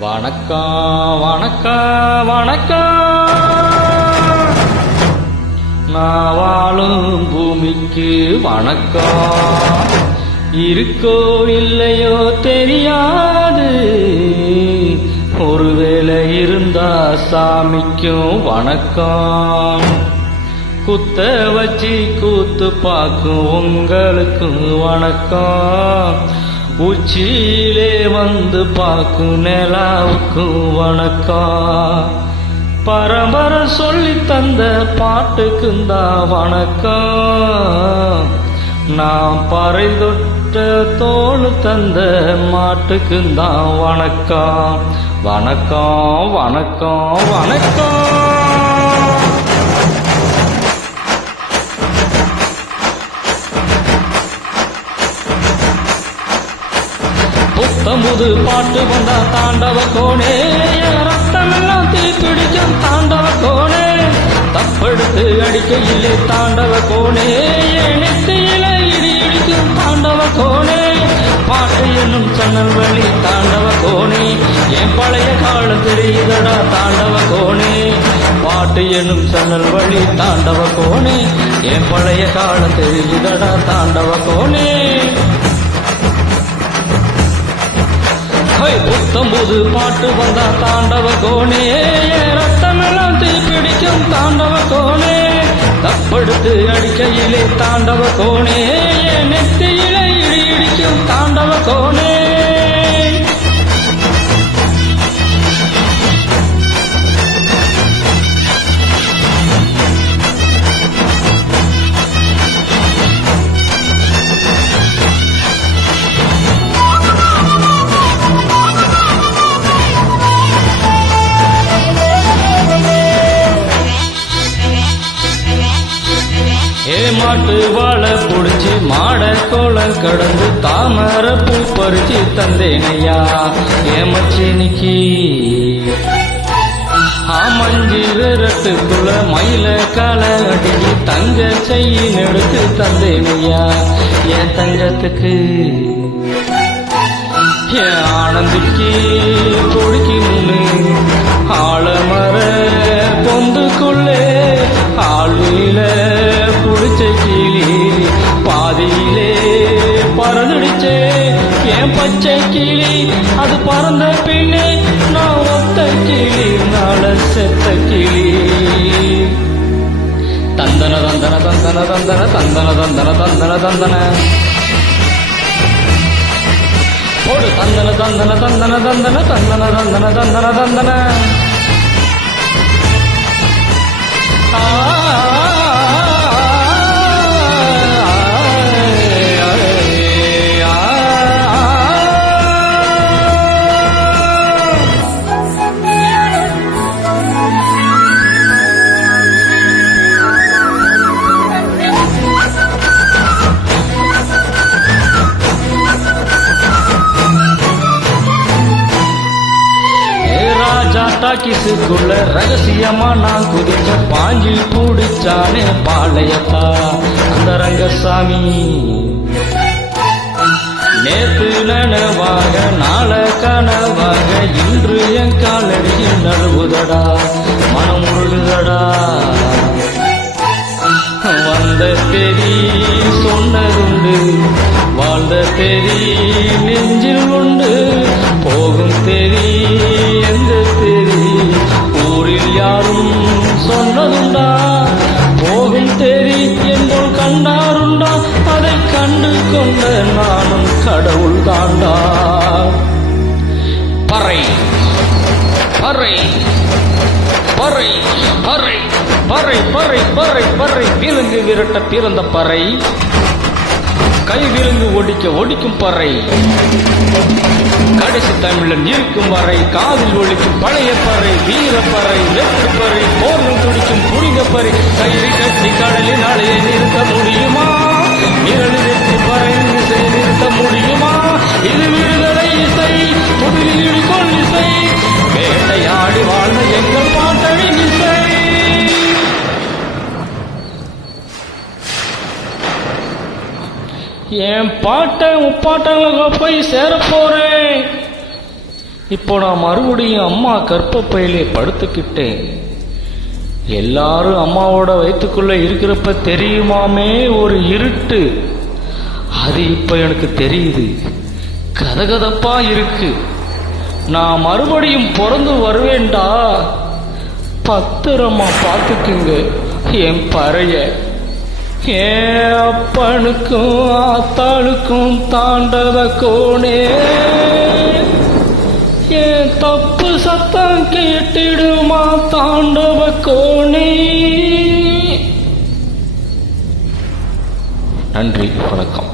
வணக்கம் வணக்கம் வணக்கம், நான் வாழும் பூமிக்கு வணக்கம். இருக்கோ இல்லையோ தெரியாது, ஒருவேளை இருந்தா சாமிக்கும் வணக்கம். குத்த வச்சு கூத்து பார்க்கும் உங்களுக்கும் வணக்கம். உச்சியிலே வந்து பார்க்கும் நிலாவுக்கும் வணக்கம். பரம்பரை சொல்லி தந்த பாட்டுக்குந்தா வணக்கம். நான் பறை தொட்ட தோள் தந்த மாட்டுக்குந்தான் வணக்கம். வணக்கம் வணக்கம் வணக்கம். புத்தம்புது பாட்டு வந்தா தாண்டவ கோணே, ரத்தமெல்லாம் தீப்பிடிக்கும் தாண்டவ கோணே. தப்படுத்து அடிக்கையிலே தாண்டவ கோணே, நெத்தியில இடி இடிக்கும் தாண்டவ கோணே. பாட்டு என்னும் சன்னல் வழி தாண்டவ கோணே, என் பழைய காலம் தெரியுதடா தாண்டவ கோணே. பாட்டு என்னும் சன்னல் வழி தாண்டவ கோணே, என் பழைய காலம் தெரியுதடா தாண்டவ கோணே. புத்தம்புது பாட்டு வந்தா தாண்டவ கோணே, ரத்தமெல்லாம் தீப்பிடிக்கும் தாண்டவ கோணே. தப்படுத்து அடிக்கையிலே தாண்டவ கோணே, நெத்தியில இடி இடிக்கும் தாண்டவ கோணே. மாட்டு வாழை புடிச்சு மாட கோலம் கடந்து தாமரை பூ பறிச்சு தந்தேனையா ஏமச்சினிக்கு. ஆமஞ்சி விரட்டுக்குள்ள மயில கால அடிச்சு தங்க செய்யின் எடுத்து தந்தேனையா என் தங்கத்துக்கு. என் ஆனந்திக்கு கொடுக்கணும்னு ஆழமர பொந்துக்குள்ளே ஆளுல புடிச்ச கிளி பாதியிலே பறந்துடுச்சே என் பச்சை கிளி. அது பறந்த பின்னே நான் ஒத்த கிளி நாள செத்த கிளி. தந்தன தந்தன தந்தன தந்தன தந்தன தந்தன தந்தன தந்தன போடு தந்தன தந்தன தந்தன தந்தன தந்தன தந்தன தந்தன தந்தன. டாக்கிஸுக்குள்ள ரகசியமா நான் குதிச்ச பாஞ்சி பூடிச்சானே பாளையத்தா அந்த ரங்கசாமி. நேத்து நனவாக நாள கனவாக இன்று என் காலடியில் நழுவுதடா மனம் முழுதடா. வந்த தெரி சொன்னதுண்டு, வாழ்ந்த தெரி நெஞ்சில் உண்டு, போகும் தெரி எந்த தெரி ஊரில் யாரும் சொன்னதுண்டா. போகும் தெரி என்போல் கண்டாருண்டா, அதை கண்டு கொண்ட நானும் கடவுள் தாண்டா. பறை பறை பறை பறை பறை பறை பறை பறை விலங்கு விரட்ட பிறந்த பறை, கை விலங்கு ஒடிக்க ஒடிக்கும் பறை. கடைசி தமிழன் இருக்கும் வரை காதில் ஒழிக்கும் பழைய பறை, வீரப்பறை வெற்று பறை, போர்வம் துடிக்கும் புனித பறை. கயிறு கட்டி கடலில் அலையை நிறுத்த முடியுமா? இரண்டு வெற்றி பறை இசை நிறுத்த முடியுமா? இது விடுதலை இசை, புதுவீடு கொள் இசை, வேட்டையாடி வாழ்ந்த எங்கள் பாட்டவின் இசை. என் பாட்டை முப்பாட்டங்களுக்கு போய் சேர போறேன். இப்போ நான் மறுபடியும் அம்மா கர்ப்பப்பையிலே படுத்துக்கிட்டேன். எல்லாரும் அம்மாவோட வயிற்றுக்குள்ள இருக்கிறப்ப தெரியுமாமே ஒரு இருட்டு, அது இப்ப எனக்கு தெரியுது. கதகதப்பா இருக்கு. நான் மறுபடியும் பிறந்து வருவேண்டா. பத்திரமா பார்த்துக்குங்க என் பறைய. என் அப்பனுக்கும் ஆத்தாளுக்கும் தாண்டவ கோணே, என் தப்பு சத்தம் கேட்டிடுமா தாண்டவ கோணே. நன்றி, வணக்கம்.